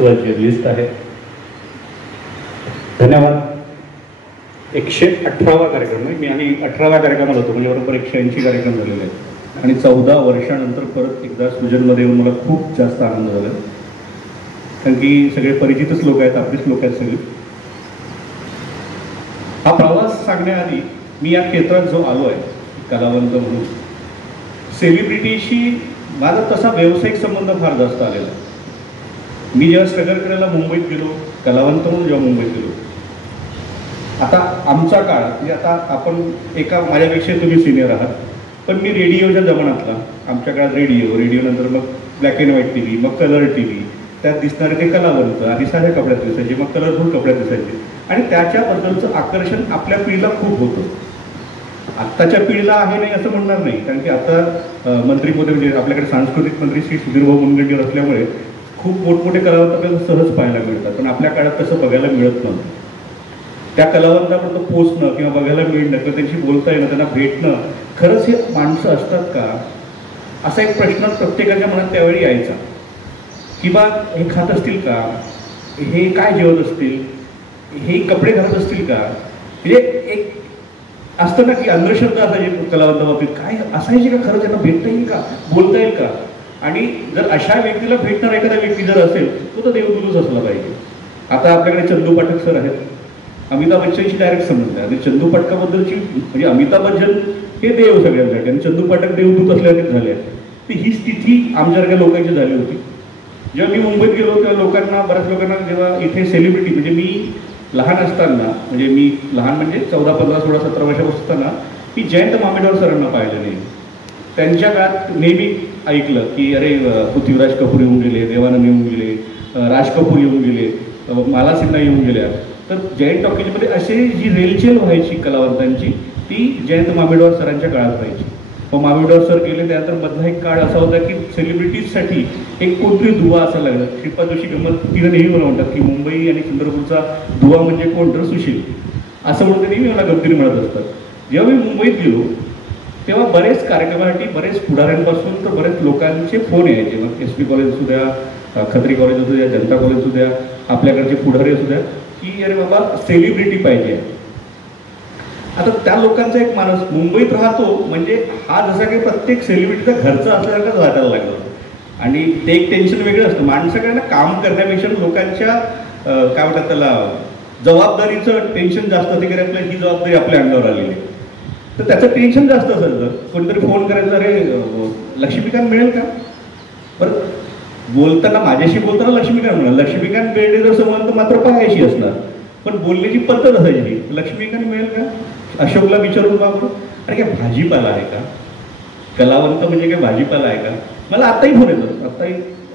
List आहे. धन्यवाद. 118वा कार्यक्रम आहे मी आणि 18व्या कार्यक्रमाला होतो, म्हणजे बरोबर 180 कार्यक्रम झालेले आहेत आणि 14 वर्षानंतर परत एकदा सृजनमध्ये येऊन मला खूप जास्त आनंद झाला, कारण की सगळे परिचितच लोक आहेत, आपलीच लोक आहेत सगळी. हा प्रवास सांगण्याआधी मी या क्षेत्रात जो आलो आहे कलावंत म्हणून, सेलिब्रिटीशी माझा तसा व्यावसायिक संबंध फार जास्त आलेला आहे. मी जेव्हा स्ट्रगल करायला मुंबईत गेलो, कलावंत म्हणून जेव्हा मुंबईत गेलो, आता आमचा काळ म्हणजे आता आपण एका माझ्यापेक्षा तुम्ही सिनियर आहात, पण मी रेडिओच्या जमान्यातला, आमच्या काळात रेडिओ नंतर मग black and white T V, मग कलर टी व्ही, त्यात दिसणारे ते कलावंत आधी साध्या कपड्यात दिसायचे, मग कलरफुल कपड्यात दिसायचे आणि त्याच्याबद्दलचं आकर्षण आपल्या पिढीला खूप होतं. आत्ताच्या पिढीला आहे नाही असं म्हणणार नाही, कारण की आता मंत्रीपद म्हणजे आपल्याकडे सांस्कृतिक मंत्री श्री सुधीरभाऊ मुनगंटीवार असल्यामुळे खूप मोठमोठे कलावंत आपल्याला सहज पाहायला मिळतात, पण आपल्या काळात तसं बघायला मिळत नव्हतं. त्या कलावंतापर्यंत पोचणं किंवा बघायला मिळणं किंवा त्यांची बोलता येणं, त्यांना भेटणं, खरंच हे माणसं असतात का, असा एक प्रश्न प्रत्येकाच्या मनात त्यावेळी यायचा. किंवा हे खात असतील का, हे काय जेवत असतील, हे कपडे घालत असतील का, म्हणजे एक असतं ना की अंधश्रद्धा असायची कलावंताबाबतीत, काय असायची का, खरंच त्यांना भेटता येईल का, बोलता येईल का. आणि जर अशा व्यक्तीला भेटणार एखादा व्यक्ती जर असेल तो तर देवदूतच असला पाहिजे. आता आपल्याकडे चंदू पाठक सर आहेत, अमिताभ बच्चनशी डायरेक्ट संबंध आहे आणि चंदू पाठकाबद्दलची म्हणजे अमिताभ बच्चन हे देव सगळ्यांसाठी आणि चंदू पाठक देवदूत असल्यानेच झाले आहेत. तर ही स्थिती आमच्यासारख्या लोकांची झाली होती. जेव्हा मी मुंबईत गेलो तेव्हा लोकांना, बऱ्याच लोकांना, जेव्हा इथे सेलिब्रिटी म्हणजे मी लहान असताना, म्हणजे मी लहान म्हणजे 14, 15, 16, 17 वर्षापासून असताना मी जयंत मामेडवार सरांना पाहिलं नाही. त्यांच्या काळात नेहमी ऐकलं की अरे पृथ्वीराज कपूर येऊन गेले, देवानंद येऊन गेले, राज कपूर येऊन गेले, माला सिन्हा येऊन गेल्या. तर जयंत टॉकीजमध्ये असे जी रेलचेल व्हायची कलावंतांची ती जयंत मामेडवार सरांच्या काळात व्हायची. मग मामेडवार सर गेले त्यानंतर मधला एक काळ असा होता की सेलिब्रिटीजसाठी एक कोणतरी दुवा असायला लागला. श्रीपाद जोशी गंमत तिला नेहमी मला म्हणतात की मुंबई आणि चंद्रपूरचा दुवा म्हणजे कोण, तर सुशील, असं म्हणून ते नेहमी मला गमतीने म्हणत असतात. जेव्हा मी मुंबईत गेलो तेव्हा बरेच कार्यक्रमासाठी बरेच पुढाऱ्यांपासून तर बरेच लोकांचे फोन यायचे. मग SP कॉलेज असू द्या, खत्री कॉलेज असू द्या, जनता कॉलेज असू द्या, आपल्याकडचे पुढारी असू द्या, की अरे बाबा सेलिब्रिटी पाहिजे. आता त्या लोकांचा एक माणूस मुंबईत राहतो म्हणजे हा जसा काही प्रत्येक सेलिब्रिटीचा घरचा असल्यासारखं वाटायला लागलं. आणि ते एक टेन्शन वेगळं असतं. माणसाकडे काम करण्यापेक्षा लोकांच्या काय म्हणतात त्याला जबाबदारीचं टेन्शन जास्त असते, की आपल्या ही जबाबदारी आपल्या अंगावर आलेली आहे, तर त्याचं टेन्शन जास्त असायचं. कोणीतरी फोन करायचं, अरे लक्ष्मीकांत मिळेल का, बरं बोलताना माझ्याशी बोलताना लक्ष्मीकांत मिळेल, लक्ष्मीकांत बेर्डे जर समजलं तर मात्र पाहायची असणार, पण बोलण्याची पद्धत असायची, लक्ष्मीकांत मिळेल का, अशोकला विचारून बाबा अरे काय भाजीपाला आहे का, कलावंत म्हणजे काय भाजीपाला आहे का. मला आत्ताही फोन येतो,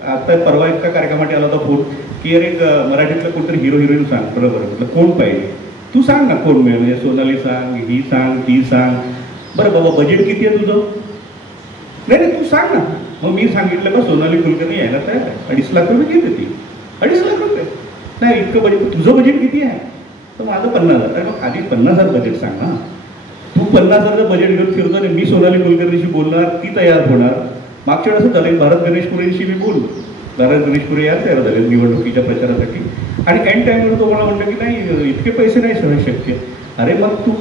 आता परवा एका कार्यक्रमासाठी आला होता फोन की अरे मराठीतलं कोणतरी हिरो हिरोईन सांग. बरोबर, म्हटलं कोण पाहिजे, तू सांग ना कोण मिळेल, म्हणजे सोनाली सांग, ही सांग, ती सांग. बरं बाबा बजेट किती आहे तुझं, नाही तू सांग ना. मग मी सांगितलं का सोनाली कुलकर्णी यायला तयार आहे, 2.5 लाख रुपये घेते ती, 2.5 लाख रुपये नाही इतकं बजेट, तुझं बजेट किती आहे, तर माझं 50,000. मग आधी 50,000 बजेट सांग ना. तू 50,000चं बजेट घेऊन फिरतो आणि मी सोनाली कुलकर्णीशी बोलणार, ती तयार होणार. मागच्या वेळेस असं झालं, भारत गणेशपुरेशी मी बोललो, भारत गणेशपुरे यार तयार झाले निवडणुकीच्या प्रचारासाठी, आणि एंड टाईमवर तो मला म्हणतो की नाही इतके पैसे नाही सहज शक्य. अरे मग तू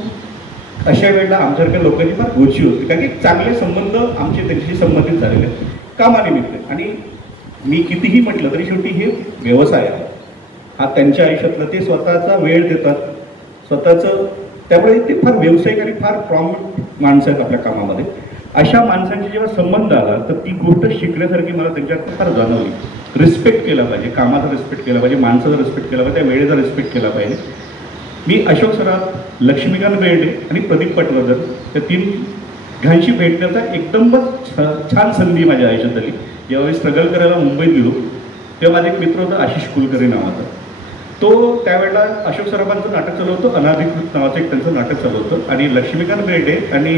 अशा वेळेला आमच्यासारख्या लोकांची फार गोची होती, कारण की चांगले संबंध आमचे त्यांच्याशी संबंधित झालेले कामानिमित्त. आणि मी कितीही म्हटलं तरी शेवटी हे व्यवसाय आहे, हा त्यांच्या आयुष्यातलं, ते स्वतःचा वेळ देतात स्वतःचं, त्यामुळे ते फार व्यावसायिक आणि फार प्रॉम्प्ट माणसं आहेत आपल्या कामामध्ये. अशा माणसांची जेव्हा संबंध आला तर ती गोष्ट शिकण्यासारखी मला त्यांच्यात फार जाणवली. रिस्पेक्ट केला पाहिजे, कामाचा रिस्पेक्ट केला पाहिजे, माणसाचा रिस्पेक्ट केला पाहिजे, त्या वेळेचा रिस्पेक्ट केला पाहिजे. मी अशोक सराफ, लक्ष्मीकांत बेर्डे आणि प्रदीप पटवर्धन या 3 घांशी भेटण्याचा एकदमच छान संधी माझ्या आयुष्यात आली. जेव्हा मी स्ट्रगल करायला मुंबईत गेलो तेव्हा माझा एक मित्र होता आशिष कुलकर्णी नावाचा. तो त्यावेळेला अशोक सराफांचं नाटक चालू होतं, अनाधिकृत नावाचं एक त्यांचं नाटक चालू होतं, आणि लक्ष्मीकांत बेर्डे आणि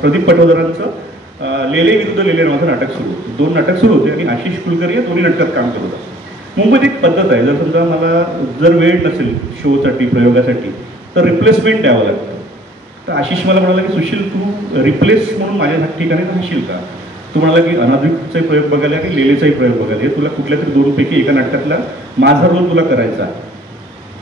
प्रदीप पटवर्धनांचं लेले विरुद्ध लेले नावाचं नाटक सुरू होतं. 2 नाटक सुरू होते आणि आशिष कुलकर्णी या दोन्ही नाटकात काम करत होता. मुंबईत एक पद्धत आहे, जर समजा मला जर वेळ नसेल शोसाठी, प्रयोगासाठी, तर रिप्लेसमेंट द्यावं लागतं. तर आशिष मला म्हणाला की सुशील तू रिप्लेस म्हणून माझ्या ठिकाणी राहशील का. तू म्हणाला की अनाधिकृतचाही प्रयोग बघायला की लेलेचाही प्रयोग बघायला, हे तुला कुठल्या तरी दोनपैकी एका नाटकातला माझा रोल तुला करायचा.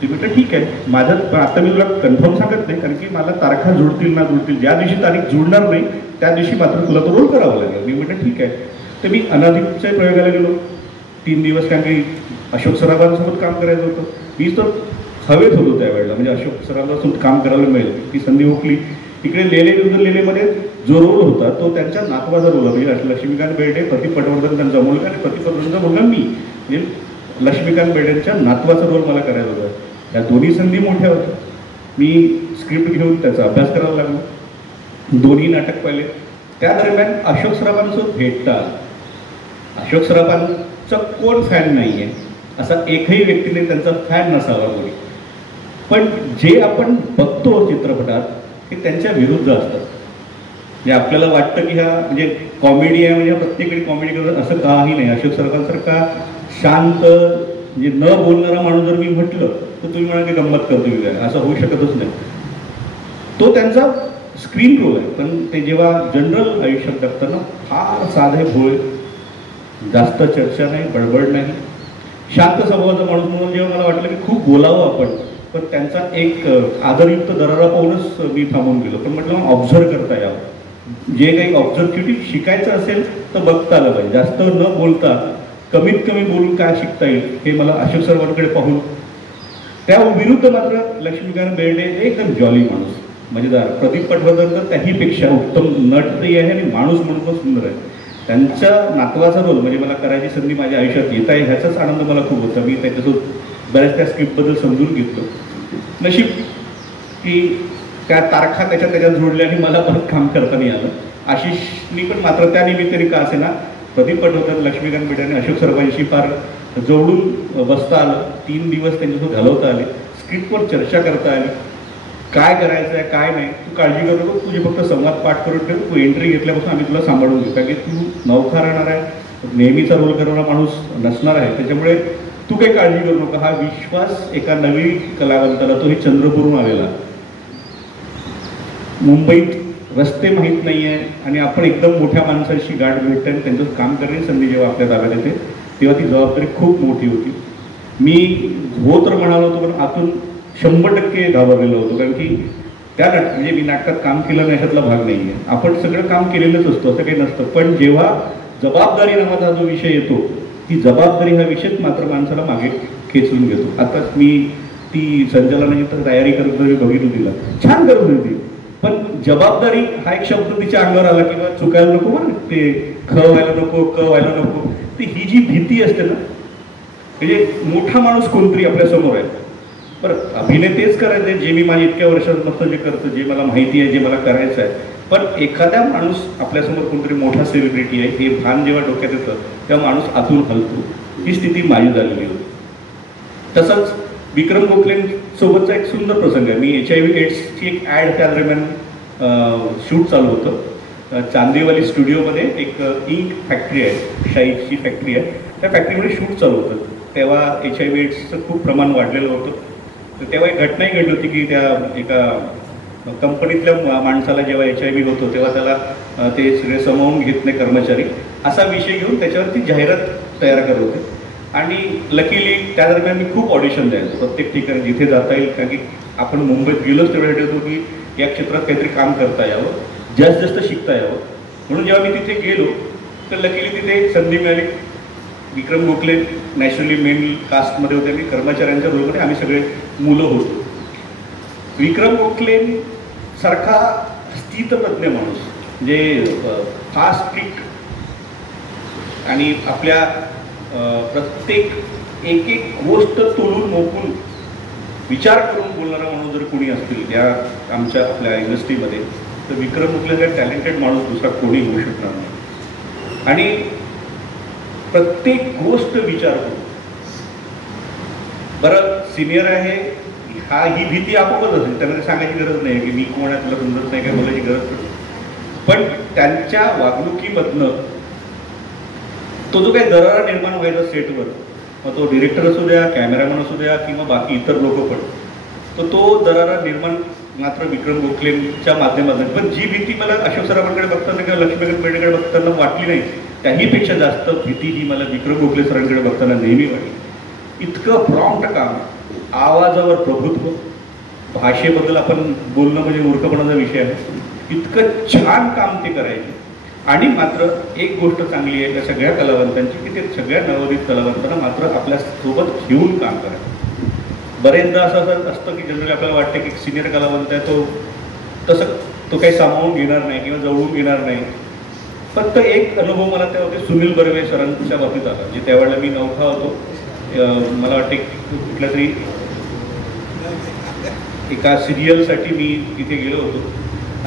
ते म्हटलं ठीक आहे. माझं आता मी तुला कन्फर्म सांगत नाही, कारण की मला तारखा जुळतील ना जुळतील, ज्या दिवशी तारीख जुळणार नाही त्या दिवशी मात्र तुला तो रोल करावा लागेल. मी म्हटलं ठीक आहे. तर मी अनाधिकृतच्याही प्रयोगाला गेलो 3 दिवस, कारण की अशोक सराफांसोबत काम करायचं होतं. मी तर हवेत होतो त्यावेळेला, म्हणजे अशोक सराफांसोबत काम करायला मिळेल ती संधी हुकली. इकडे लेले विरुद्ध लेलेमध्ये जो रोल होता तो त्यांच्या नातवाचा रोल होता. म्हणजे लक्ष्मीकांत बेर्डे, प्रतीक पटवर्धन त्यांचा मुलगा आणि प्रतीक पटवर्धनचा मुलगा मी, म्हणजे लक्ष्मीकांत बेर्डेंच्या नातवाचा रोल मला करायचा होता. या दोन्ही संधी मोठ्या होत्या. मी स्क्रिप्ट घेऊन त्याचा अभ्यास करावा लागलो, दोन्ही नाटक पाहिले. त्या दरम्यान अशोक सराफांसोबत भेटता, अशोक सराफांचा कोण फॅन नाही आहे असा एकही व्यक्तीने त्यांचा फॅन नसावा कोणी. पण जे आपण बघतो चित्रपटात ते त्यांच्या विरुद्ध असतात. म्हणजे आपल्याला वाटतं की हा म्हणजे कॉमेडी आहे, म्हणजे प्रत्येक कॉमेडी करत, असं काही नाही. अशोक सराफांसारखा शांत म्हणजे न बोलणारा माणूस जर मी म्हटलं तर तुम्ही म्हणा की गंमत करतो मी, काय असं होऊ शकतच नाही. तो त्यांचा स्क्रीन रोल आहे. पण ते जेव्हा जनरल आयुष्यात बघताना फार साधे भोळे, जास्त चर्चा नाही, बडबड नाही, शांत स्वभावाचा माणूस म्हणून जेव्हा मला वाटलं की खूप बोलावं आपण, पण त्यांचा एक आदरयुक्त दरारा पाहूनच मी थांबून गेलो. पण म्हटलं ऑब्झर्व करता यावं, जे काही ऑब्झर्वेटिव्ह शिकायचं असेल तर बघता आलं पाहिजे. जास्त न बोलता कमीत कमी बोलून काय शिकता येईल हे मला अशोक सराफांकडे पाहून. त्या विरुद्ध मात्र लक्ष्मीकांत बेर्डे एकदम जॉली माणूस, मजेदार. प्रदीप पटवर्धन तर त्याहीपेक्षा उत्तम नटही आहे आणि माणूस म्हणून पण सुंदर आहे. त्यांच्या नातवाचा रोल म्हणजे मला करायची संधी माझ्या आयुष्यात येत आहे ह्याचाच आनंद मला खूप होता. मी त्याच्यासोबत बऱ्याच त्या स्क्रिप्टबद्दल समजून घेतलं. नशीब की त्या तारखा त्याच्यात जोडल्या आणि मला परत काम करता नाही आलं. आशिषनी पण मात्र त्या निमित्ताने का असे ना प्रदीप पटवर्धन, लक्ष्मीकांत बेर्डे आणि अशोक सराफांशी फार जवळून बसता आलं. 3 दिवस त्यांच्यासोबत घालवता आले, स्क्रिप्टवर चर्चा करता आली, काय करायचं आहे काय नाही. तू काळजी करू नको, तुझे फक्त संवाद पाठ करून ठेव, तू एंट्री घेतल्यापासून आम्ही तुला सांभाळून घेऊ, कारण की तू नवखा राहणार आहे, नेहमीचा रोल करणारा माणूस नसणार आहे, त्याच्यामुळे तू काही काळजी करू नका. हा विश्वास एका नवीन कलावंताला, तोही चंद्रपूरहून आलेला, मुंबईत रस्ते माहीत नाही आहे आणि आपण एकदम मोठ्या माणसांशी गाठ भेटते आणि त्यांचं काम करण्याची संधी जेव्हा आपल्या ताब्यात येते तेव्हा ती जबाबदारी खूप मोठी होती. मी हो तर म्हणालो होतो, पण आतून 100% घाबरलेलो होतो, कारण की त्या म्हणजे मी नाटकात काम केलं नाही ह्यातला भाग नाही आहे. आपण सगळं काम केलेलंच असतं, असं काही नसतं. पण जेव्हा जबाबदारी नावाचा जो विषय येतो, ती जबाबदारी हा विषयच मात्र माणसाला मागे खेचून घेतो. आता मी ती संचालनाची तयारी करत बघितली, तिला छान करत होती, पण जबाबदारी हा एक शब्द तिच्या अंगावर आला किंवा चुकायला नको, मग ते ख व्हायला नको, क व्हायला नको, ती ही जी भीती असते ना, म्हणजे मोठा माणूस कोणतरी आपल्या समोर आहे. बरं, अभिनय तेच करायचं जे मी माझ्या इतक्या वर्षांपासून जे करतो, जे मला माहिती आहे, जे मला करायचं आहे. पण एखादा माणूस आपल्यासमोर कोणतरी मोठा सेलिब्रिटी आहे हे भान जेव्हा डोक्यात येतं तेव्हा माणूस आतून हलतो. ही स्थिती माझी झालेली होती. तसंच विक्रम गोखलेंसोबतचा एक सुंदर प्रसंग आहे. मी HIV एड्सची एक ॲड त्या दरम्यान शूट चालू होतं. चांदीवाली स्टुडिओमध्ये एक इंक फॅक्टरी आहे, शाईची फॅक्टरी आहे, त्या फॅक्टरीमध्ये शूट चालू होतं. तेव्हा HIV एड्सचं खूप प्रमाण वाढलेलं होतं. तर तेव्हा एक घटनाही घडली होती की त्या एका कंपनीतल्या माणसाला जेव्हा HIV होतो तेव्हा त्याला ते सगळे सामावून घेत नाही कर्मचारी, असा विषय घेऊन त्याच्यावरती जाहिरात तयार करत होते. आणि लकीली त्या दरम्यान मी खूप ऑडिशन द्यायचो प्रत्येक ठिकाणी जिथे जाता येईल, कारण की आपण मुंबईत गेलोच तेवढ्यासाठी होतो की या क्षेत्रात काहीतरी काम करता यावं, जास्त शिकता यावं. म्हणून जेव्हा मी तिथे गेलो तर लकीली तिथे संधी मिळाली. विक्रम गोखले नॅचरली मेन कास्टमध्ये होते आणि कर्मचाऱ्यांच्या रोलमध्ये आम्ही सगळे मुलं होतो. विक्रम गोखले सारखा स्थितप्रज्ञ माणूस, म्हणजे फार स्ट्रिक्ट आणि आपल्या प्रत्येक एक गोष्ट तोलून मोकून विचार करून बोलणारा माणूस जर कोणी असतील या आमच्या आपल्या इंडस्ट्रीमध्ये तर विक्रम गोखले टॅलेंटेड माणूस दुसरा कोणी होऊ शकणार नाही. आणि प्रत्येक गोष्ट विचार करू. बरं, सिनियर आहे ही भीती आपोआपच असेल, त्यांना सांगायची गरज नाही की मी कोण आहे तुला समजत नाही काय बोलायची गरज पडते. पण त्यांच्या वागणुकीमधनं तो जो काही दरारा निर्माण व्हायचा सेटवर, मग तो डिरेक्टर असू द्या, कॅमेरामॅन असू द्या किंवा बाकी इतर लोक पण, तर तो दरारा निर्माण मात्र विक्रम गोखलेंच्या माध्यमातून, पण जी भीती मला अशोक सरांकडे बघताना किंवा लक्ष्मीकांत बेर्डेकडे बघताना वाटली नाही, त्याहीपेक्षा जास्त भीती ही मला विक्रम गोखले सरांकडे बघताना नेहमी वाटली. इतकं प्रॉम्प्ट काम, आवाजावर प्रभुत्व, भाषेबद्दल आपण बोलणं म्हणजे मूर्खपणाचा विषय आहे, इतकं छान काम ते करायचे. आणि मात्र एक गोष्ट चांगली आहे त्या सगळ्या कलावंतांची की ते सगळ्या नवोदित कलावंतांना मात्र आपल्यासोबत घेऊन काम करायचं. बरेचदा असं असतं की जनरली आपल्याला वाटतं की सिनियर कलावंत आहे तो काही सामावून घेणार नाही किंवा जवळून घेणार नाही. फक्त एक अनुभव मला तेव्हा सुनील बर्वे सरांच्या बाबतीत आला, म्हणजे त्यावेळेला मी नौखा होतो. मला वाटते कुठल्या तरी एका सिरियलसाठी मी तिथे गेलो होतो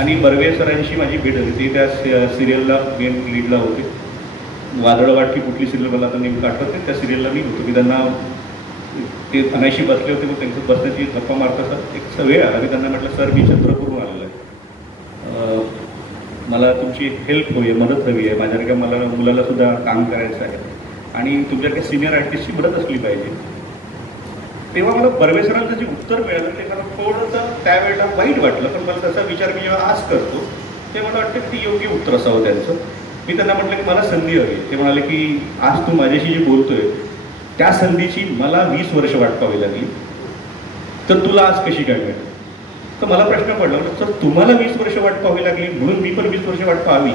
आणि बर्वे सरांशी माझी भेट झाली. ते त्या सिरियलला मेन लीडला होते. वादळवाट की कुठली सिरियल मला आता नेमकं आठवत नाही, त्या सिरियलला मी होतो. मी त्यांना ते अनायशी बसले होते, मग त्यांचं बसण्याची गप्पा मारत असतात एक वेळ आला. मी त्यांना म्हटलं, सर मी चंद्रपूरहून आलेलो आहे, मला तुमची हेल्प हवी आहे, मदत हवी आहे, माझ्यासारख्या मला मुलाला सुद्धा काम करायचं आहे आणि तुमच्याकडे सिनियर आर्टिस्टची मदत असली पाहिजे. तेव्हा मला बर्वे सरांचं जे उत्तर मिळालं ते मला थोडंसं त्यावेळेला वाईट वाटलं, पण मला त्याचा विचार मी जेव्हा आज करतो ते मला वाटतं की योग्य उत्तर असावं त्यांचं. मी त्यांना म्हटलं की मला संधी हवी. ते म्हणाले की आज तू माझ्याशी जी बोलतोय त्या संधीची मला 20 वर्ष वाट पाहावी लागली, तर तुला आज कशी काय मिळेल? तर मला प्रश्न पडला, तर तुम्हाला 20 वर्ष वाट पाहावी लागली म्हणून मी पण 20 वर्ष वाट पाहावी?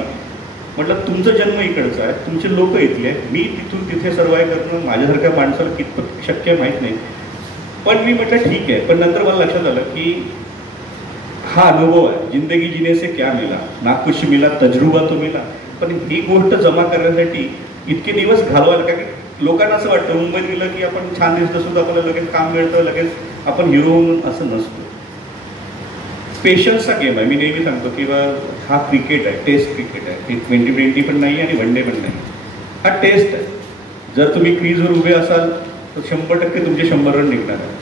म्हटलं तुमचा जन्म इकडचा आहे, तुमचे लोक इथले आहेत, मी तिथून तिथे सर्वाईव्ह करणं माझ्यासारख्या माणसाला कितपत शक्य माहीत नाही. पण मी म्हटलं ठीक आहे. पण नंतर मला लक्षात आलं की हा अनुभव आहे, जिंदगी जीने से क्या मिला, ना कुछ मिला, तजुर्बा तो मिला. पण ही गोष्ट जमा करण्यासाठी इतके दिवस घालवायला, कारण की लोकांना असं वाटतं मुंबईत गेलं की आपण छान दिसतं सुद्धा आपल्याला लगेच काम मिळतं, लगेच आपण हिरो म्हणून, असं नसतं. पेशन्सचा गेम आहे. मी नेहमी सांगतो की हा क्रिकेट आहे, टेस्ट क्रिकेट आहे. हे 2020 पण नाही आणि वन डे पण नाही, हा टेस्ट आहे. जर तुम्ही क्रीजवर उभे असाल तर 100% तुमचे 100 रन निघणार आहे.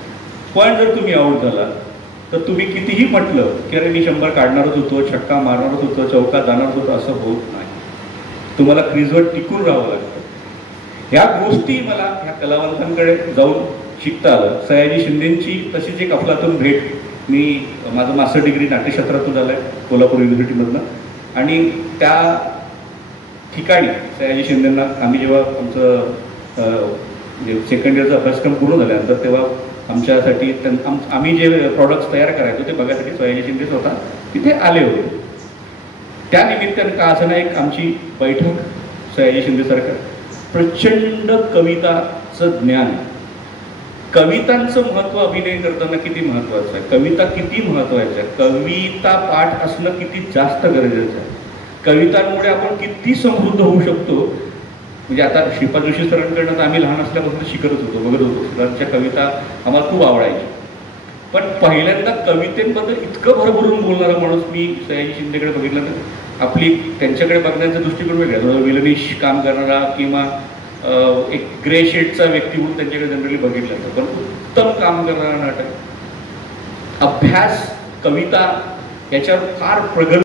पण जर तुम्ही आऊट झाला तर तुम्ही कितीही म्हटलं की अरे मी 100 काढणारच होतो, छक्का मारणारच होतो, चौका जाणारच होतो, असं होत नाही. तुम्हाला क्रीजवर टिकून राहावं लागतं. ह्या गोष्टी मला ह्या कलावंतांकडे जाऊन शिकता आलं. सयाजी शिंदेंची तशीच एक अफलातून भेट. मी माझं मास्टर डिग्री नाट्यशास्त्रातून झालं आहे कोल्हापूर युनिव्हर्सिटीमधनं, आणि त्या ठिकाणी सयाजी शिंदेंना आम्ही जेव्हा आमचं सेकंड इयरचा अभ्यासक्रम पूर्ण झाल्यानंतर तेव्हा आमच्यासाठी आम्ही जे प्रॉडक्ट्स तयार करायचो ते बघायसाठी सयाजी शिंदे स्वतः तिथे आले होते. त्यानिमित्तानं का असं ना एक आमची बैठक. सयाजी शिंदेसारखं प्रचंड कविताचं ज्ञान, कवितांचं महत्त्व अभिनय करताना किती महत्त्वाचं आहे, कविता किती महत्त्वाच्या आहे, कविता पाठ असणं किती जास्त गरजेचं आहे, कवितांमुळे आपण किती समृद्ध होऊ शकतो. म्हणजे आता श्रीपाद जोशी सरांकडनं तर आम्ही लहान असल्यापासून शिकतच होतो, बघत होतो. सरांच्या कविता आम्हाला खूप आवडायच्या. पण पहिल्यांदा कवितेबद्दल इतकं भरभरून बोलणारा माणूस मी सयाजी शिंदेकडे बघितला तर आपली त्यांच्याकडे बघण्याचा दृष्टिकोन वेगळा, विलनिश काम करणारा किंवा एक ग्रे शेडचा व्यक्ती म्हणून त्यांच्याकडे जनरली बघितलं जातं. पण उत्तम काम करणारा नाटक, अभ्यास, कविता याच्यावर फार प्रगल्भ